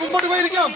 മുമ്പോട്ട് പോയിരിക്കാം.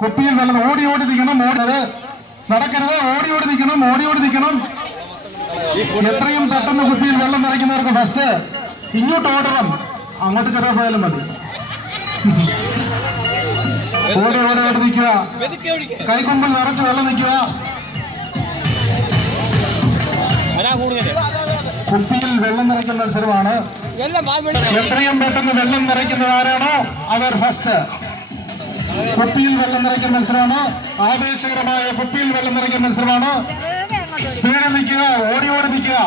കുപ്പിയിൽ വെള്ളം ഓടി ഓടി നിൽക്കണം, നടക്കരുത്, ഓടി ഓടി നിൽക്കണം, ഓടി ഓടി നിൽക്കണം. എത്രയും പെട്ടെന്ന് കുപ്പിയിൽ വെള്ളം നിറയ്ക്കുന്നവർക്ക് ഫസ്റ്റ്. ഇങ്ങോട്ട് ഓടണം, അങ്ങോട്ട് ചെറിയ പോയാലും മതി. ഓടി ഓടി ഓടി നിൽക്കുക, കൈകൊമ്പിൽ നിറച്ച് വെള്ളം നിൽക്കുക. കുപ്പിയിൽ വെള്ളം നിറയ്ക്കുന്ന മത്സരമാണ്. എത്രയും പെട്ടെന്ന് വെള്ളം നിറയ്ക്കുന്നത് ആരാണോ അവർ ഫസ്റ്റ്. കുപ്പിയിൽ വെള്ളം നിറയ്ക്കുന്ന മത്സരമാണ്, ആവേശകരമായ കുപ്പിയിൽ വെള്ളം നിറയ്ക്കുന്ന മത്സരമാണ്. സ്പീഡിൽ നിൽക്കുക, ഓടി ഓടി നിൽക്കുക.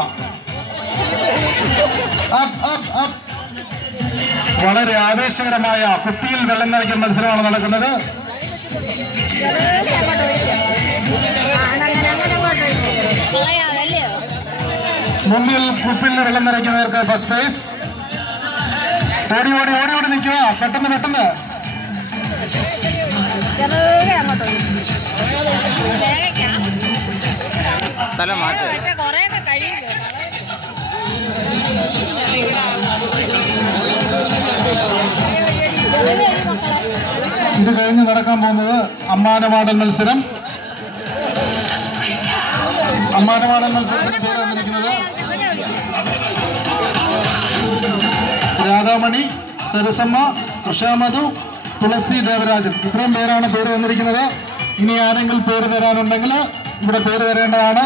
വളരെ ആവേശകരമായ കുപ്പിയിൽ വെള്ളം നിറയ്ക്കുന്ന മത്സരമാണ് നടക്കുന്നത്. മുമ്പിൽ കുപ്പിയിൽ വെള്ളം നിറയ്ക്കുന്നവർക്ക് ഫസ്റ്റ് പ്രൈസ്. ഓടി ഓടി ഓടി ഓടി നിൽക്കുക, പെട്ടെന്ന് പെട്ടെന്ന്. ഇത് കഴിഞ്ഞ് നടക്കാൻ പോകുന്നത് അമ്മാനമാടൽ മത്സരം. സമ്മാനമാടൽ മത്സരത്തിന് പേര് വന്നിരിക്കുന്നത് രാധാമണി, സരസമ്മ, ഉഷാമധു, തുളസി ദേവരാജൻ. ഇത്രയും പേരാണ് പേര് വന്നിരിക്കുന്നത്. ഇനി ആരെങ്കിലും പേര് തരാനുണ്ടെങ്കിൽ ഇവിടെ പേര് തരേണ്ടതാണ്.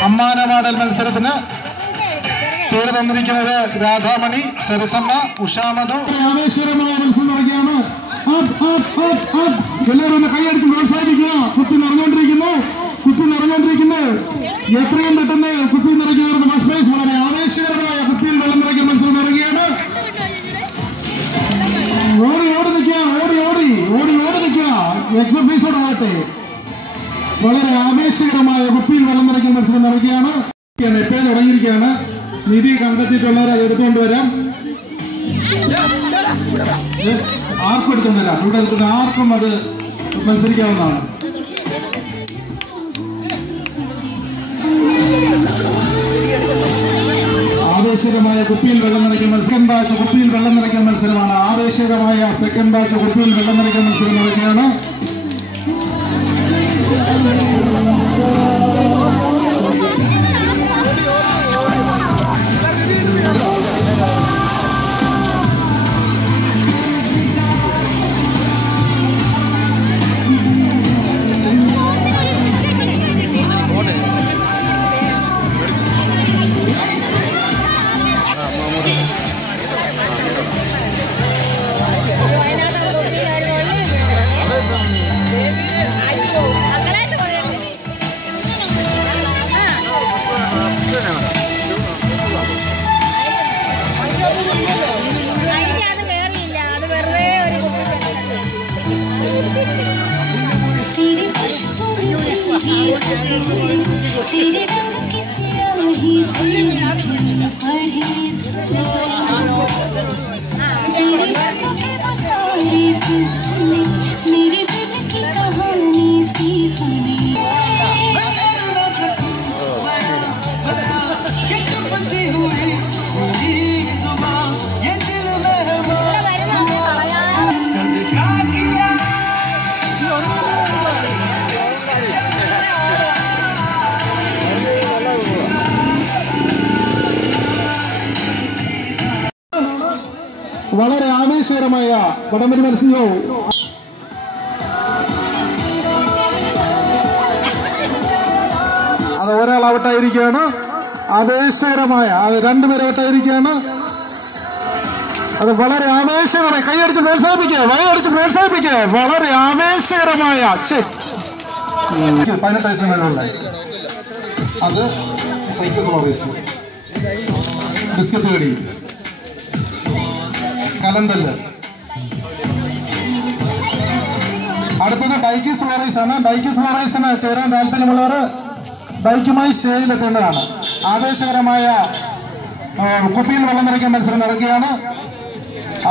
സമ്മാനമാടൽ മത്സരത്തിന് പേര് തന്നിരിക്കുന്നത് രാധാമണി, സരസമ്മ, ഉഷാമധു. ആവേശകരമായ മത്സരം നടക്കുകയാണ്. എല്ലാവരും കൈയടിച്ച് പ്രോത്സാഹിപ്പിക്കുക. കുപ്പി നിറഞ്ഞുകൊണ്ടിരിക്കുന്നു. എത്രയും പെട്ടെന്ന് കുപ്പി നിറയ്ക്കുന്ന ഫസ്റ്റ് പ്രൈസ്. വളരെ ആവേശകരമായ കുപ്പിയിൽ വെള്ളം നിറയ്ക്കുന്ന മത്സരം നടക്കുകയാണ്. ഓടി നിൽക്കുക. എക്സർസൈസോടെ ആകട്ടെ. വളരെ ആവേശകരമായ കുപ്പിയിൽ വെള്ളം നിറയ്ക്കുന്ന മത്സരം നടക്കുകയാണ്. എപ്പോഴും തുടങ്ങിയിരിക്കുകയാണ്. നിധി കണ്ടെത്തിയിട്ടുള്ളവർ അത് എടുത്തുകൊണ്ട് വരാം. ആർക്കും എടുത്തുകൊണ്ട് വരാം. ഇവിടെ എടുക്കുന്ന ആർക്കും അത് മത്സരിക്കാവുന്നതാണ്. ആവേശകരമായ കുപ്പിയിൽ വെള്ളം നിറയ്ക്കുന്ന സെക്കൻഡ് ബാച്ച് കുപ്പിയിൽ വെള്ളം നിറയ്ക്കുന്ന മത്സരമാണ്. ആവേശകരമായ സെക്കൻഡ് ബാച്ച് കുപ്പിയിൽ വെള്ളം നിറയ്ക്കുന്ന മത്സരം നടക്കുകയാണ്. വളരെ ആവേശകരമായ വടംവലി മത്സരവും അത് ഒരാൾ ഔട്ടായിരിക്കുകയാണ്. ആവേശകരമായ അത് രണ്ടുപേരും ഔട്ടായിരിക്കുകയാണ്. അത് വളരെ ആവേശകരമായ കൈയടിച്ച് പ്രോത്സാഹിപ്പിക്കുക. വളരെ ആവേശകരമായ 18 വയസ്സിന് മേലുള്ള അത് സൈക്കിൾ സർവീസ്, ബിസ്ക്കറ്റ് കടി, കലന്തല്. അടുത്തത് ബൈക്കിസ് ഫ്ലോറൈസ് ആണ്. ബൈക്കിസ് ഫ്ലോറൈസിന് ചേരാൻ താല്പര്യമുള്ളവർ ബൈക്കുമായി സ്റ്റേജിലെത്തേണ്ടതാണ്. ആവേശകരമായ കുപ്പിയിൽ വെള്ളം നിറയ്ക്കാൻ മത്സരം നടക്കുകയാണ്.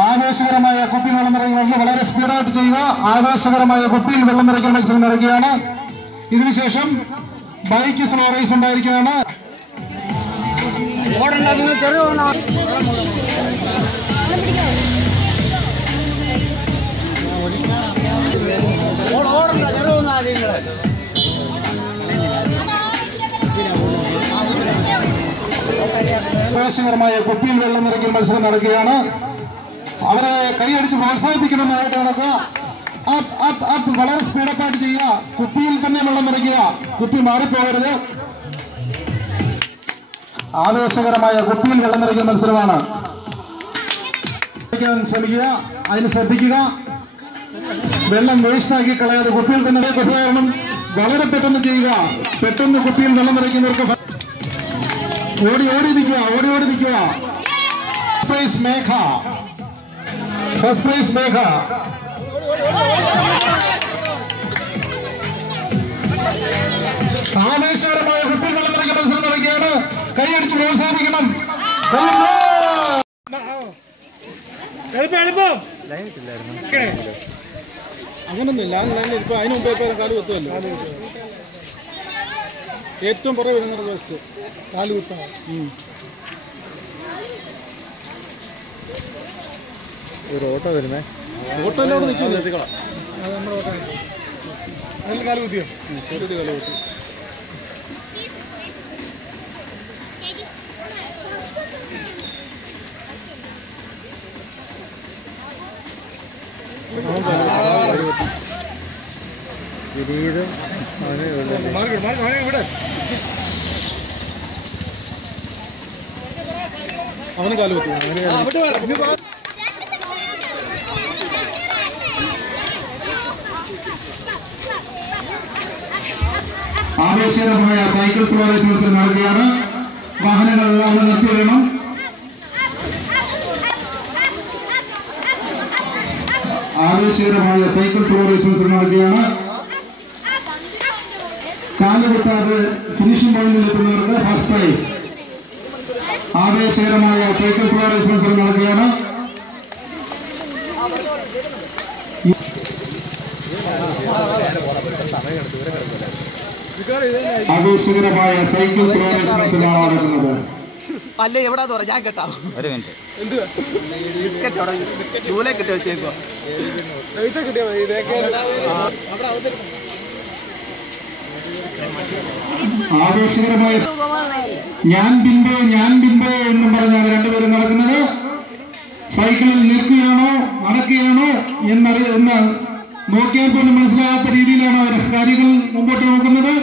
ആവേശകരമായ കുപ്പിയിൽ വെള്ളം നിറയ്ക്കുന്ന വളരെ സ്പീഡായിട്ട് ചെയ്യുക. ആവേശകരമായ കുപ്പിയിൽ വെള്ളം നിറയ്ക്കാൻ മത്സരം നടക്കുകയാണ്. ഇതിനുശേഷം ബൈക്കിസ് ഫ്ലോറൈസ് ഉണ്ടായിരിക്കുകയാണ്. ആവേശകരമായ കുപ്പിയിൽ വെള്ളം നിറയ്ക്കൽ മത്സരം നടക്കുകയാണ്. അവരെ കൈയടിച്ച് പ്രോത്സാഹിപ്പിക്കണമെന്നായിട്ട് നടക്കുക. വളരെ സ്പീഡപ്പായിട്ട് ചെയ്യുക. കുപ്പിയിൽ തന്നെ വെള്ളം നിറയ്ക്കുക. കുപ്പി മാറിപ്പോകരുത്. ആവേശകരമായ കുപ്പിയിൽ വെള്ളം നിറയ്ക്കൽ മത്സരമാണ്. ശ്രമിക്കുക, അതിന് ശ്രദ്ധിക്കുക. വെള്ളം വേസ്റ്റാക്കി കളയാതെ കുപ്പിയിൽ തന്നെ കൊണ്ടുവരണം. വളരെ പെട്ടെന്ന് ചെയ്യുക. പെട്ടെന്ന് കുപ്പിയിൽ വെള്ളം നിറയ്ക്കുന്നവർക്ക് ഓടി നിൽക്കുക. ഫസ്റ്റ് പ്രൈസ് മേഘ. ആവേശകരമായ കുപ്പിയിൽ വെള്ളം നിറയ്ക്കുന്ന മത്സരം നടക്കുകയാണ്. കൈയടിച്ച് പ്രോത്സാഹിപ്പിക്കണം. അങ്ങനൊന്നുമില്ല. ഇപ്പൊ അതിന് മുമ്പേ കാല് കുത്തുമല്ലോ. ഏറ്റവും പുറകെ വരുന്ന ഫസ്റ്റ് കാല് കുത്താ. ഒരു ഓട്ടോ വരുന്നേ. ഓട്ടോയിലോട് നിൽക്കില്ല. അത് നമ്മുടെ ഓട്ടോ. അതിൽ കാല് കുത്തിയോ? കാല് കുത്തി. അവന് കാല് പറ്റും. ആവേശകരമായ സൈക്കിൾ സവാരി മത്സരം നടക്കുകയാണ്. വാഹനങ്ങൾ അവിടെ നിർത്തിയിടണം. ആവേശകരമായ സൈക്കിൾ സവാരി മത്സരം നടക്കുകയാണ്. കാലുകുത്താതെ ഫിനിഷിംഗ് പോയിന്റിൽ എത്തുന്നവർക്ക് ഫസ്റ്റ് പ്രൈസ്. ആവേശകരമായ സൈക്കിൾ സവാരി മത്സരം നടക്കുകയാണ്. ആവേശകരമായ സൈക്കിൾ സവാരി മത്സരമാണ് നടക്കുന്നത്. അല്ലേ എവിടാ തുറ ഞാൻ കേട്ടാ ഒരു മിനിറ്റ് ചൂലെ കിട്ടി വെച്ചേക്കോ ആവേശകരമായ ഞാൻ പിൻപേ എന്നും പറഞ്ഞാണ് രണ്ടുപേരും നടക്കുന്നത്. സൈക്കിളിൽ നിൽക്കുകയാണോ നടക്കുകയാണോ എന്ന് നോക്കിയാൽ പോലും മനസ്സിലാകാത്ത രീതിയിലാണ് അവർ കാര്യങ്ങൾ മുമ്പോട്ട് നോക്കുന്നത്.